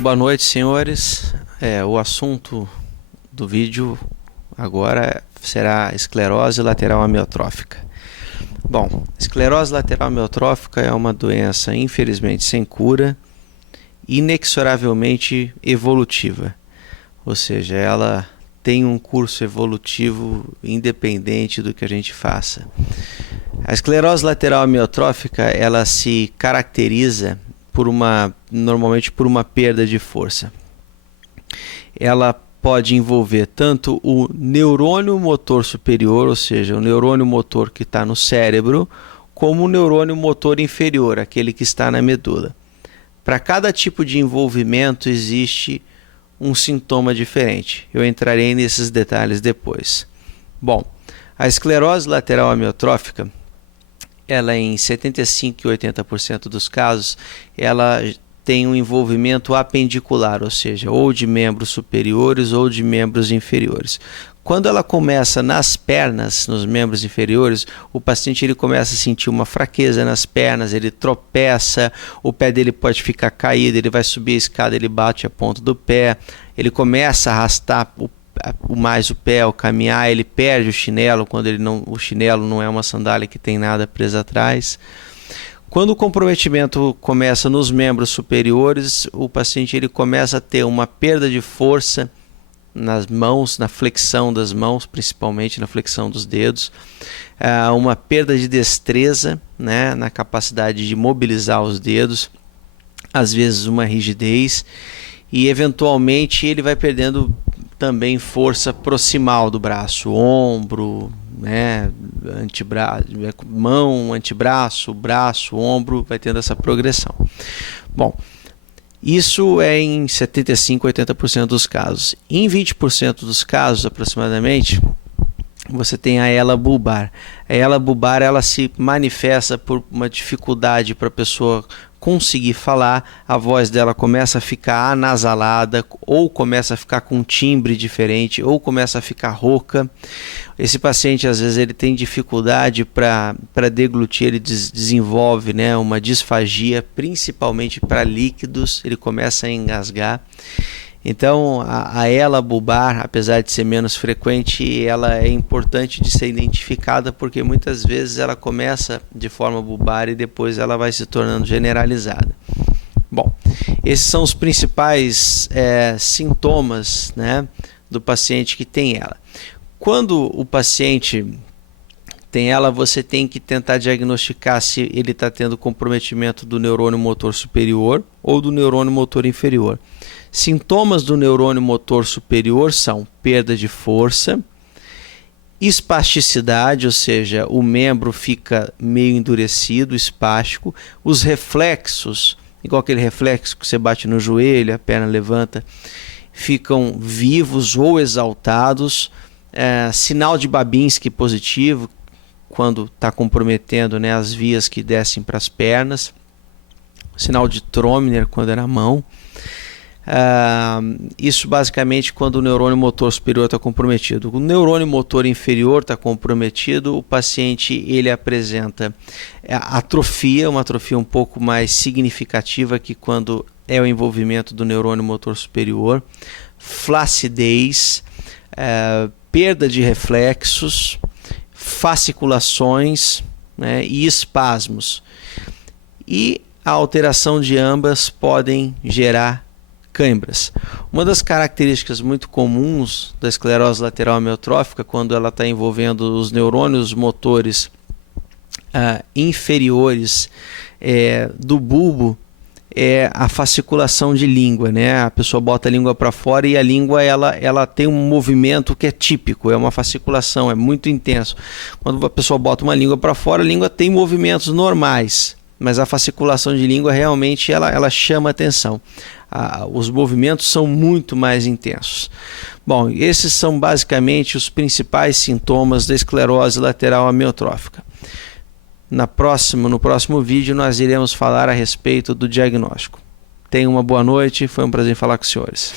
Boa noite, senhores. O assunto do vídeo agora será esclerose lateral amiotrófica. Bom, esclerose lateral amiotrófica é uma doença infelizmente sem cura, inexoravelmente evolutiva, ou seja, ela tem um curso evolutivo independente do que a gente faça. A esclerose lateral amiotrófica, ela se caracteriza normalmente por uma perda de força. Ela pode envolver tanto o neurônio motor superior, ou seja, o neurônio motor que está no cérebro, como o neurônio motor inferior, aquele que está na medula. Para cada tipo de envolvimento existe um sintoma diferente. Eu entrarei nesses detalhes depois. Bom, a esclerose lateral amiotrófica, ela em 75% e 80% dos casos, ela tem um envolvimento apendicular, ou seja, ou de membros superiores ou de membros inferiores. Quando ela começa nas pernas, nos membros inferiores, o paciente ele começa a sentir uma fraqueza nas pernas, ele tropeça, o pé dele pode ficar caído, ele vai subir a escada, ele bate a ponta do pé, ele começa a arrastar mais o pé ao caminhar, ele perde o chinelo quando o chinelo não é uma sandália que tem nada preso atrás. Quando o comprometimento começa nos membros superiores, o paciente ele começa a ter uma perda de força nas mãos, na flexão das mãos, principalmente na flexão dos dedos, uma perda de destreza, né, na capacidade de mobilizar os dedos, às vezes uma rigidez, e eventualmente ele vai perdendo também força proximal do braço, ombro, né, antebraço, mão, antebraço, braço, ombro, vai tendo essa progressão. Bom, isso é em 75% a 80% dos casos. Em 20% dos casos, aproximadamente, você tem a ela bulbar. A ela bulbar, ela se manifesta por uma dificuldade para a pessoa conseguir falar, a voz dela começa a ficar anasalada, ou começa a ficar com um timbre diferente, ou começa a ficar rouca. Esse paciente, às vezes, ele tem dificuldade para deglutir, ele desenvolve, né, uma disfagia, principalmente para líquidos, ele começa a engasgar. Então, a ela bulbar, apesar de ser menos frequente, ela é importante de ser identificada porque muitas vezes ela começa de forma bulbar e depois ela vai se tornando generalizada. Bom, esses são os principais sintomas, né, do paciente que tem ela. Quando o paciente tem ela, você tem que tentar diagnosticar se ele está tendo comprometimento do neurônio motor superior ou do neurônio motor inferior. Sintomas do neurônio motor superior são perda de força, espasticidade, ou seja, o membro fica meio endurecido, espástico, os reflexos, igual aquele reflexo que você bate no joelho, a perna levanta, ficam vivos ou exaltados, sinal de Babinski positivo, quando está comprometendo, né, as vias que descem para as pernas, sinal de Tromner quando é na mão. Isso basicamente quando o neurônio motor superior está comprometido. O neurônio motor inferior está comprometido, o paciente ele apresenta atrofia, uma atrofia um pouco mais significativa que quando é o envolvimento do neurônio motor superior, flacidez, perda de reflexos, fasciculações, né, e espasmos. E a alteração de ambas podem gerar câimbras. Uma das características muito comuns da esclerose lateral amiotrófica, quando ela está envolvendo os neurônios motores inferiores do bulbo, é a fasciculação de língua, né? A pessoa bota a língua para fora e a língua ela tem um movimento que é típico, é uma fasciculação, é muito intenso. Quando a pessoa bota uma língua para fora, a língua tem movimentos normais, mas a fasciculação de língua realmente ela chama atenção. Os movimentos são muito mais intensos. Bom, esses são basicamente os principais sintomas da esclerose lateral amiotrófica. No próximo vídeo nós iremos falar a respeito do diagnóstico. Tenham uma boa noite, foi um prazer falar com os senhores.